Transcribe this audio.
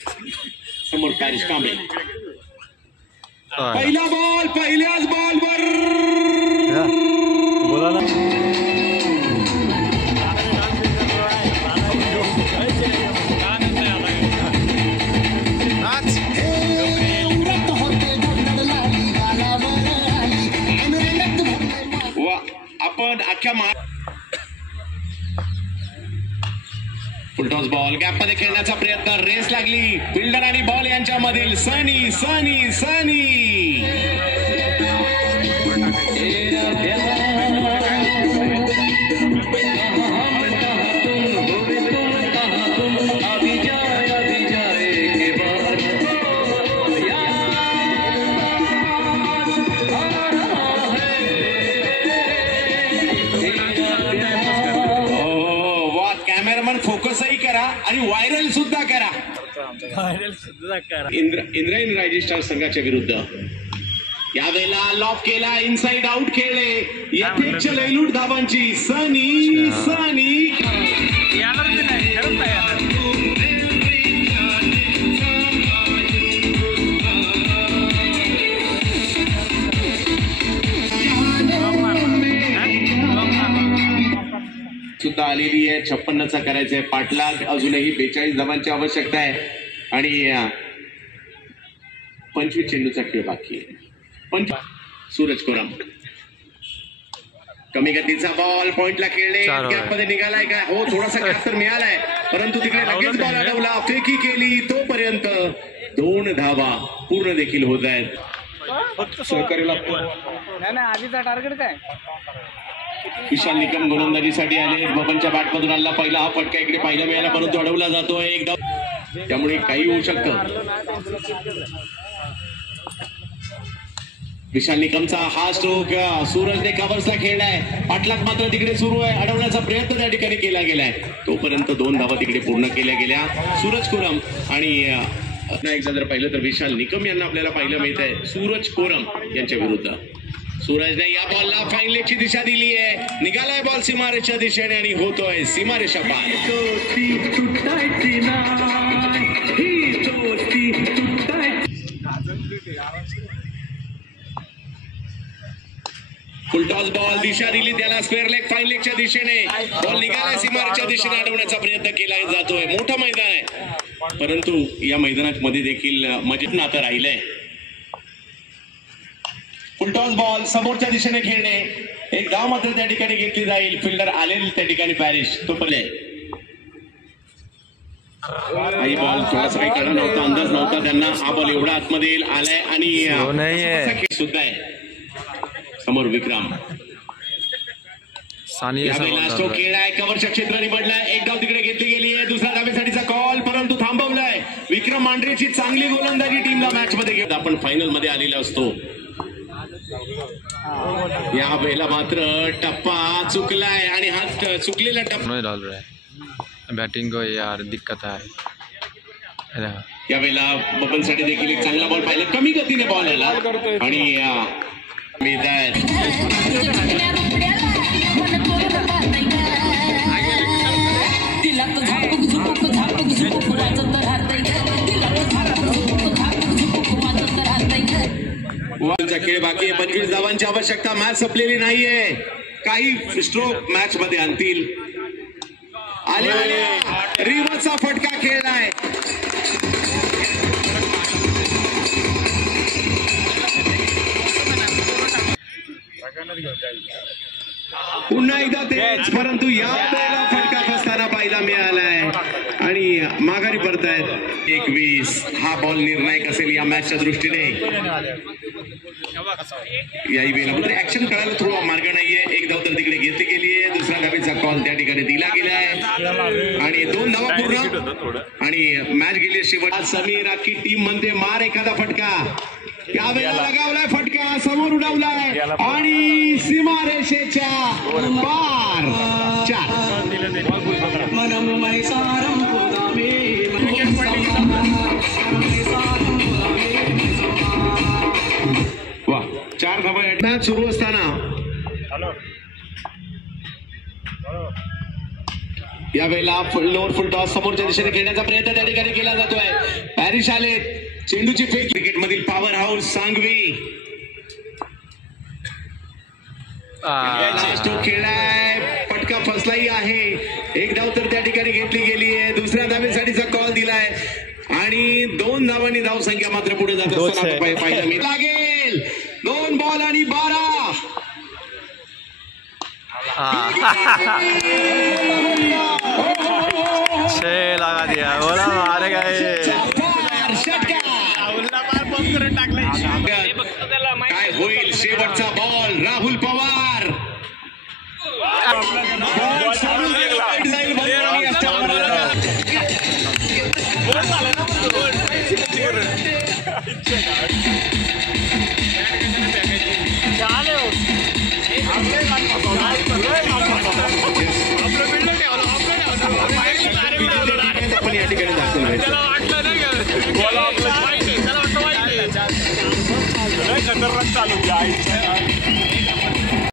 समोर पॅरिस कांबळे. पहिला बॉल पहिल्याच बॉलवर बोला ना. आपण अख्ख्या फुलटॉस बॉल गॅपमध्ये खेळण्याचा प्रयत्न. रेस लागली फिल्डर आणि बॉल यांच्यामधील. सनी सनी सनी फोकसही करा आणि व्हायरल सुद्धा करा. इंद्रायणी रायजिस्टर संघाच्या विरुद्ध यावेळेला लॉक केला. इनसाइड आउट खेळले. यथेच्छ लयलूट धावांची. सनी सनी सुद्धा आलेली आहे. 56चा करायचा आहे पाठलाग. अजूनही 42 धावांची आवश्यकता आहे आणि 25 चेंडूचा खेळ बाकी आहे. सूरज कोरम कमी गतीचा बॉल पॉइंटला खेळले. गॅपमध्ये निघालाय का? हो, थोडासा गॅप तर मिळालाय परंतु तिकडे लगेच बॉल अडवला. फेकी केली. तोपर्यंत 2 धावा पूर्ण देखील होत आहेत. सहकार्याला आधीचा टार्गेट काय? विशाल निकम गोलंदाजीसाठी आले. बबनच्या बॅटमधून आला पहिला हा फटका इकडे पाहायला मिळाला परंतु अडवला जातोय एकदा. त्यामुळे काही होऊ शकतं. विशाल निकमचा हा स्ट्रोक सूरजने कव्हर्सला खेळलाय. पाठलाग मात्र तिकडे सुरू आहे. अडवण्याचा प्रयत्न त्या ठिकाणी केला गेलाय. तोपर्यंत 2 धावा तिकडे पूर्ण केल्या गेल्या. सूरज कोरम आणि एकदा जर पाहिलं तर विशाल निकम यांना आपल्याला पाहायला मिळत आहे सूरज कोरम यांच्या विरुद्ध. सूरजने या बॉलला फाईन लेगची दिशा दिली आहे. निघालाय बॉल सीमारेषच्या दिशेने आणि होतोय सीमारेषा पार. फुलटॉस बॉल दिशा दिली त्याला. स्क्वेअर लेग फाईन लेगच्या दिशेने बॉल निघालाय सीमारेषच्या दिशेने. अडवण्याचा प्रयत्न केला जातोय. मोठं मैदान आहे परंतु या मैदानात मध्ये देखील मजेत नातं राहिलंय. फुलटॉस बॉल समोरच्या दिशेने खेळणे. एक धाव मात्र त्या ठिकाणी घेतली जाईल. फिल्डर आलेल त्या ठिकाणी पॅरिस. तो पहिले आई बॉल थोडासा काही कळला नव्हता. अंदाज नव्हता त्यांना. हा बॉल एवढा आतमध्ये आलाय आणि सुद्धा आहे. समोर विक्रम तो खेळाय. कव्हरच्या क्षेत्र निवडलाय. एक धाव तिकडे घेतली गेली आहे. दुसऱ्या धावेसाठीचा कॉल परंतु थांबवलाय. विक्रम मांढरेची चांगली गोलंदाजी टीमला मॅच मध्ये घेऊन आपण फायनल मध्ये आलेला असतो. या वेळेला मात्र टप्पा चुकलाय आणि हा चुकलेला टप्पा डाल रहा है. बैटिंग को यार दिक्कत आहे. यावेळेला बबनसाठी देखील एक चांगला बॉल पाहिला. कमी गतीने बॉल आला आणि खेळ बाकी. 25 धावांची आवश्यकता. मॅच संपलेली नाहीये. काही स्ट्रोक मॅच मध्ये आणतील. आले रिव्हर्सचा फटका खेळलाय. पुन्हा एकदा तेच परंतु या वेळेला फटका फसताना पाहायला मिळालाय आणि माघारी परतायत. 21 हा बॉल निर्णायक असेल या मॅचच्या दृष्टीने. याही वेळेला ऍक्शन करायला थोडा मार्ग नाहीये. एक धाव तर तिकडे घेतली गेली आहे. दुसऱ्या धावेचा कॉल त्या ठिकाणी दिला गेलाय आणि 2 धावा पूर्ण आणि मॅच गेली शेवट. समीर अख्खी टीम म्हणते मार एखादा फटका. यावेळेला लगावलाय फटका. समोर उडवलाय आणि सीमारेषेच्या पार. 4 वा 4 धावा. मॅच सुरू असताना यावेळेला लोअर फुल टॉस समोरच्या दिशेने खेळण्याचा प्रयत्न त्या ठिकाणी केला जातोय. हरीश आले. चेंडूची फेक. क्रिकेटमधील पॉवर हाऊस सांगवी. स्ट्रोक खेळलाय. पटका फसलाही आहे. एक धाव तर त्या ठिकाणी घेतली गेली आहे. दुसऱ्या धावेसाठीचा कॉल दिलाय आणि 2 धावांनी धाव संख्या मात्र पुढे जात असताना पाहायला मिळेल. लागेल 2 बॉल आणि 12. छे लगा दिया बोला मारे गए. काय होईल शेवटचा बॉल. राहुल पवार आपण या ठिकाणी दाखवून खतरनाक चालू